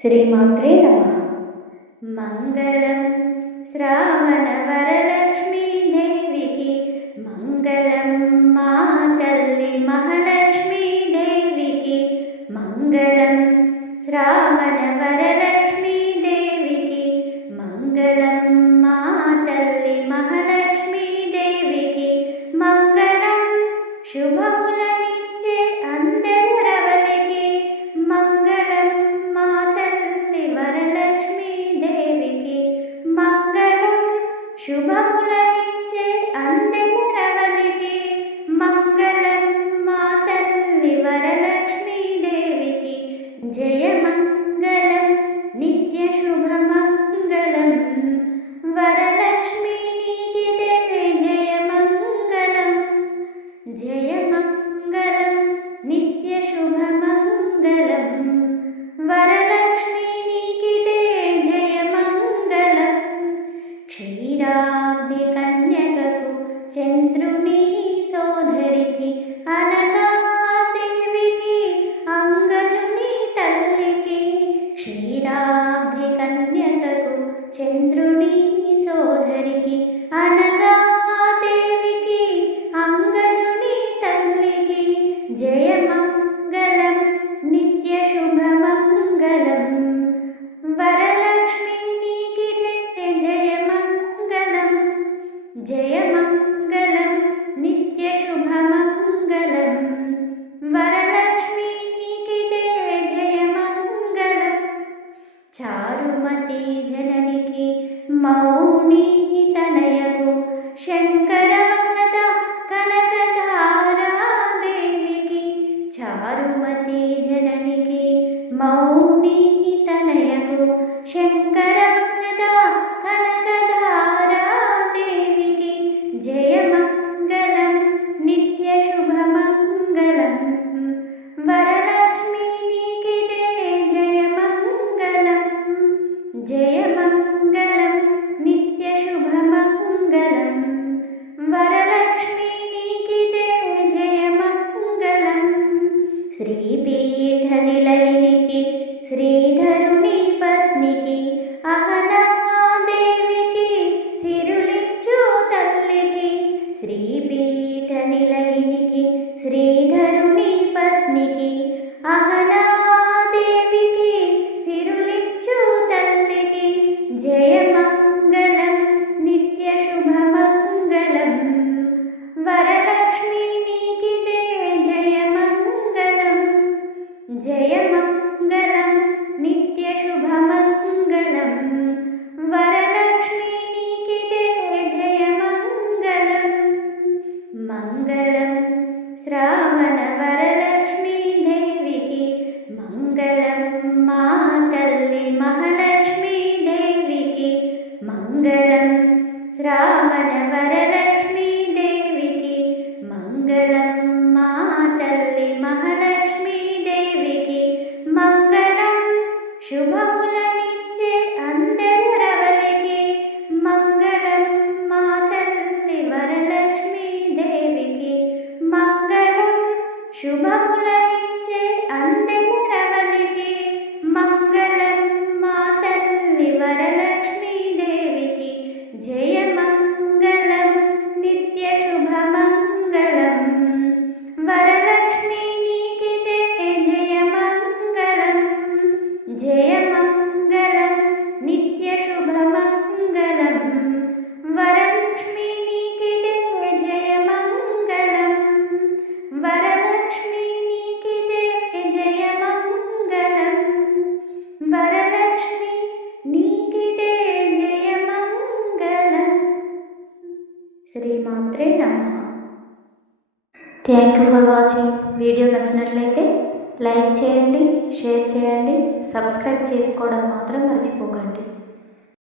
శ్రీమాత్రే నమః. మంగళం శ్రావణ వరలక్ష్మీ దేవికి, మంగళం మా తల్లి మహాలక్ష్మీ దేవికి, మంగళం శ్రావణ వరలక్ష్మీ దేవికి, మంగళం మా తల్లి మహాలక్ష్మీ దేవికి, మంగళం శుభములనిచ్చే అందరవనికి, మంగళం మా తల్లి వరలక్ష్మీ దేవికి, మంగళం శుభములనిచ్చే అందరవనికి, మంగళం మా తల్లి వరలక్ష్మీ దేవికి. జయ మంగళం నిత్య శుభమంగళం వరలక్ష్మీ నీకిదే జయ మంగళం, జయ మంగళం నిత్య శుభమంగళం వరలక్ష్మీ నీకిదే జయ మంగళం. క్షీరాబ్ది కన్యకకు చంద్రుని సోదరికి, అనగా దేవికి అంగజుని తల్లికి, క్షీరాబ్ది కన్యకకు చంద్రుని సోదరికి, అనగా దేవికి అంగజుని తల్లికి, జయ మంగళం నిత్య శుభమంగళం వరలక్ష్మీ నీకిదే జయ మంగళం, జయ మంగళం నిత్య శుభమంగళం వరలక్ష్మీ నీకిదే జయ మంగళం. చారుమతి జననికి మౌని తనయకు, శంకరవరద కనకధారాదేవికి, చారుమతి జననికి మౌని తనయకు, శంకరవరద కనకధారాదేవికి, జయ మంగళం నిత్య శుభమంగళం వరలక్ష్మీ నీకిదే జయ మంగళం, జయ మంగళం నిత్య శుభమంగళం వరలక్ష్మీ నీకిదే జయ మంగళం. శ్రీపీఠ నిలయనికి శ్రీధరుని పత్నికి, అహనాదేవికి సిరులిచ్చు తల్లికి, శ్రీపీఠ నిలయనికి శ్రీధరుని పత్నికి, అహనాదేవికి సిరులిచ్చు తల్లికి, జయ మంగళం నిత్య శుభమంగళం వరలక్ష్మీ నీకిదే జయ మంగళం, జయ మంగళం నిత్య శుభమంగళం వరలక్ష్మీ నీకిదే జయ మంగళం. మంగళం శ్రావణ వరలక్ష్మీ దేవికి, మంగళం మా తల్లి మహాలక్ష్మీ దేవికి, మంగళం శ్రావణ వరలక్ష్మీ దేవికి, మంగళం మా తల్లి మహాలక్ష్మీ దేవికి, మంగళం శుభములనిచ్చే అందరవనికి, మంగళం మా తల్లి వరలక్ష్మీ దేవికి, మంగళం శుభములనిచ్చే అందరవనికి, మంగళం మా తల్లి వరలక్ష్మీ దేవికి, జయ మంగళం నిత్య శుభమంగళం వరలక్ష్మీ నీకిదే జయ మంగళం, జయ మంగళం నిత్య శుభమంగళం వరలక్ష్మీ నీకిదే జయ మంగళం, వరలక్ష్మీ నీకిదే జయ మంగళం, వరలక్ష్మీ నీకిదే జయ మంగళం. శ్రీమాత్రే నమః. Thank you for watching. Video నచ్చినట్లయితే లైక్ చేయండి, షేర్ చేయండి, సబ్స్క్రైబ్ చేసుకోవడం మాత్రం మర్చిపోకండి.